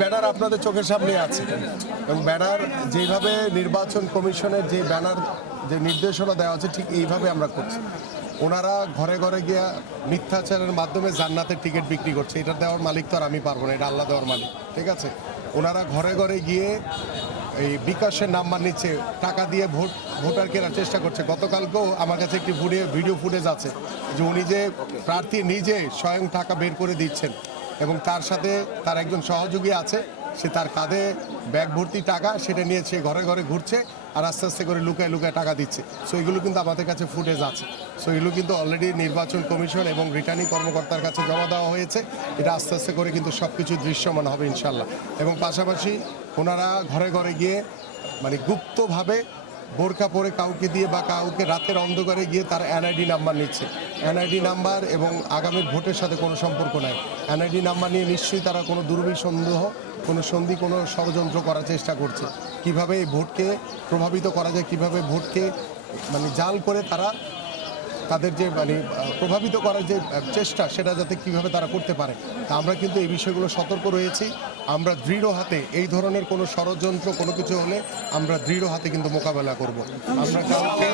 Banner আপনাদের চোখের সামনে আছে এবং ব্যানার যেভাবে নির্বাচন কমিশনের যে ব্যানার যে নির্দেশনা দেওয়া আছে ঠিক এইভাবে আমরা করছি। ওনারা ঘরে ঘরে গিয়ে মিথ্যাচারের মাধ্যমে জান্নাতের টিকিট বিক্রি করছে। এটা দেওয়ার মালিক তো আর আমি পারবো না, এটা আল্লাহ দেওয়ার মালিক, ঠিক আছে। ওনারা ঘরে ঘরে গিয়ে এই বিকাশের নাম্বার নিচ্ছে, টাকা দিয়ে ভোটার কেনার চেষ্টা করছে। গতকালকেও আমার কাছে একটি ভিডিও ফুটেজ আছে যে উনি যে প্রার্থী নিজে স্বয়ং টাকা বের করে দিচ্ছেন এবং তার সাথে তার একজন সহযোগী আছে, সে তার কাঁধে ব্যাগ ভর্তি টাকা সেটা নিয়ে সে ঘরে ঘরে ঘুরছে আর আস্তে আস্তে করে লুকায় লুকায় টাকা দিচ্ছে। সো এগুলো কিন্তু আমাদের কাছে ফুটেজ আছে। সো এগুলো কিন্তু অলরেডি নির্বাচন কমিশন এবং রিটার্নিং কর্মকর্তার কাছে জমা দেওয়া হয়েছে। এটা আস্তে আস্তে করে কিন্তু সব কিছু দৃশ্যমান হবে ইনশাল্লাহ। এবং পাশাপাশি ওনারা ঘরে ঘরে গিয়ে মানে গুপ্তভাবে বোরকা পরে কাউকে দিয়ে বা কাউকে রাতের অন্ধকারে গিয়ে তার এনআইডি নাম্বার নিচ্ছে। এনআইডি নাম্বার এবং আগামী ভোটের সাথে কোনো সম্পর্ক নাই। এনআইডি নাম্বার নিয়ে নিশ্চয়ই তারা কোনো দুর্বিসন্দেহ, কোনো সন্ধি, কোনো ষড়যন্ত্র করার চেষ্টা করছে। কিভাবে এই ভোটকে প্রভাবিত করা যায়, কিভাবে ভোটকে মানে জাল করে তারা তাদের যে মানে প্রভাবিত করার যে চেষ্টা সেটা যাতে কিভাবে তারা করতে পারে। তা আমরা কিন্তু এই বিষয়গুলো সতর্ক রয়েছি। আমরা দৃঢ় হাতে এই ধরনের কোনো ষড়যন্ত্র কোনো কিছু হলে আমরা দৃঢ় হাতে কিন্তু মোকাবেলা করব। আমরা কাউকে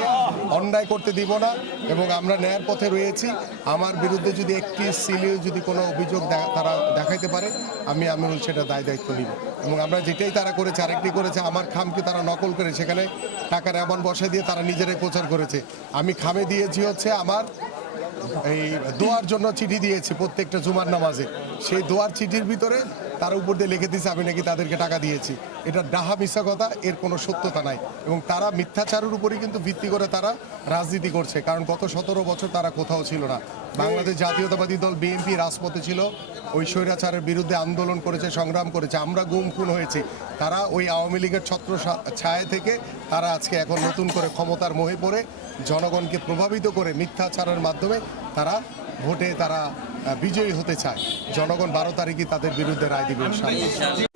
অন্যায় করতে দিব না এবং আমরা ন্যায়ের পথে রয়েছি। আমার বিরুদ্ধে যদি একটি সিলিও যদি কোনো অভিযোগ তারা দেখাইতে পারে, আমি সেটা দায়িত্ব নিব। এবং আমরা যেটাই তারা করেছে, আরেকটি করেছে আমার খামকে তারা নকল করে সেখানে টাকার অ্যামাউন্ট বসায় দিয়ে তারা নিজেরাই প্রচার করেছে। আমি খামে দিয়েছি হচ্ছে আমার এই দোয়ার জন্য চিঠি দিয়েছি প্রত্যেকটা জুমার নামাজে। সেই দোয়ার চিঠির ভিতরে তার উপর দিয়ে লিখে দিয়েছে আমি নাকি তাদেরকে টাকা দিয়েছি। এটা ডাহা মিথ্যা কথা, এর কোনো সত্যতা নাই। এবং তারা মিথ্যাচারের উপরই কিন্তু ভিত্তি করে তারা রাজনীতি করছে। কারণ গত 17 বছর তারা কোথাও ছিল না। বাংলাদেশ জাতীয়তাবাদী দল বিএনপি রাজপথে ছিল, ওই স্বৈরাচারের বিরুদ্ধে আন্দোলন করেছে, সংগ্রাম করেছে। আমরা গুম খুন হয়েছি। তারা ওই আওয়ামী লীগের ছত্র ছায়া থেকে তারা আজকে এখন নতুন করে ক্ষমতার মোহে পড়ে জনগণকে প্রভাবিত করে মিথ্যাচারের মাধ্যমে তারা ভোটে তারা বিজয়ী হতে চায়। জনগণ 12 তারিখে তাদের বিরুদ্ধে রায় দিবে ইনশাআল্লাহ।